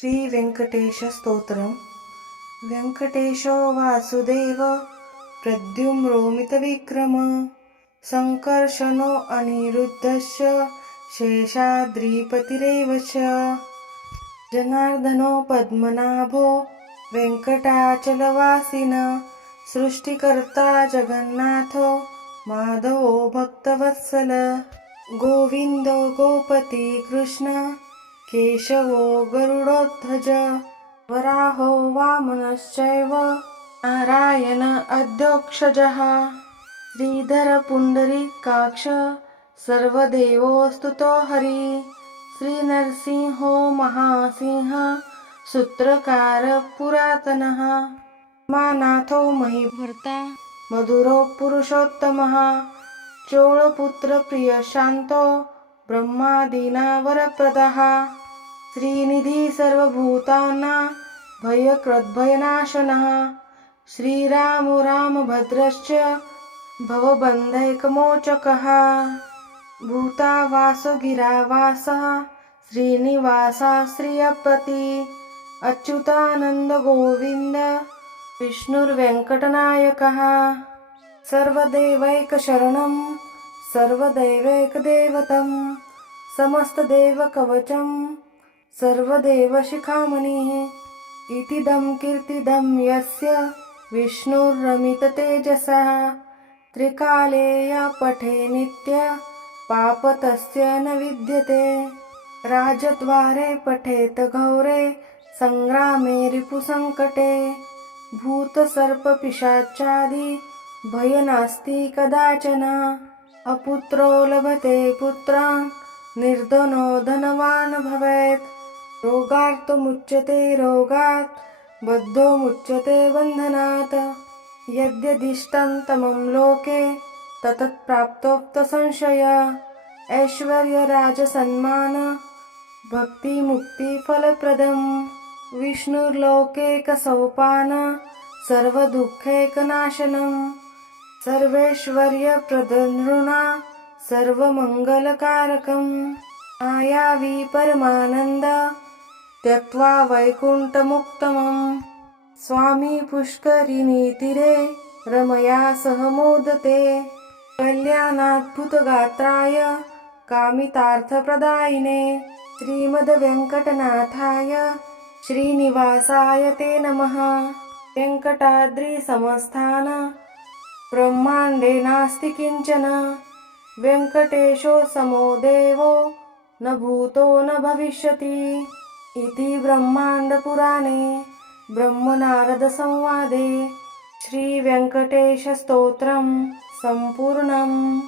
श्री व्यंकटेश स्तोत्रम. व्यंकटेशो वासुदेव प्रद्युम्रोमितविक्रम संकर्षणो अनिरुद्धस्य शेषाद्रिपतिरेव च. जनार्दनो पद्मनाभो वेङ्कटाचलवासिन सृष्टिकर्ता जगन्नाथो माधवो भक्तवत्सल. गोविन्दो गोपति कृष्ण केशवो गरुडोध्वज वराहो वामनश्चैव नारायण अध्योक्षजः. श्रीधर पुण्डरीकाक्ष सर्वदेवोस्तुतो हरि. श्रीनरसिंहो महासिंह सूत्रकार पुरातनः. मानाथो महिभर्ता मधुरो पुरुषोत्तमः. चोळपुत्र प्रियशान्तो ब्रह्मादीना वरप्रदः. श्रीनिधि सर्वभूतानां भयकृद्भयनाशनः. श्रीरामो रामभद्रश्च भवबन्धैकमोचकः. भूतावासो गिरावासः श्रीनिवासः श्रियपति. अच्युतानन्द गोविन्द विष्णुर्वेङ्कटनायकः. सर्वदेवैकशरणं सर्वदैवैकदैवतं समस्तदेवकवचं सर्वदेवशिखामणिः. इतिदं कीर्तिदं यस्य विष्णुरमिततेजसः. त्रिकाले य पठे नित्य पाप तस्य न विद्यते. राजद्वारे पठेत घोरे संग्रामे रिपुसङ्कटे. भूतसर्पपिशाचादि भय नास्ति कदाचन. अपुत्रो लभते पुत्रान् निर्धनो धनवान् भवेत्. रोगार्तमुच्यते रोगात् बद्धो मुच्यते बन्धनात्. यद्यदिष्टं तमं लोके ततत् प्राप्तोक्त संशय. ऐश्वर्य राजसन्मान भक्ति मुक्ति फलप्रदम्. विष्णुर्लोकैकसोपान सर्वदुःखैकनाशनम्. सर्वैश्वर्यप्रदनृणा सर्वमङ्गलकारकम्. मायावी परमानन्द त्यक्त्वा वैकुण्ठमुत्तमम्. स्वामी पुष्करिणीतीरे रमया सह मोदते. कल्याणाद्भुतगात्राय कामितार्थप्रदायिने श्रीमद्वेङ्कटनाथाय श्रीनिवासाय ते नमः. वेङ्कटाद्रिसंस्थान ब्रह्माण्डे नास्ति किञ्चन. वेङ्कटेशो समो देवो न भूतो न भविष्यति. इति ब्रह्माण्डपुराणे ब्रह्मनारदसंवादे श्रीवेङ्कटेशस्तोत्रं सम्पूर्णम्.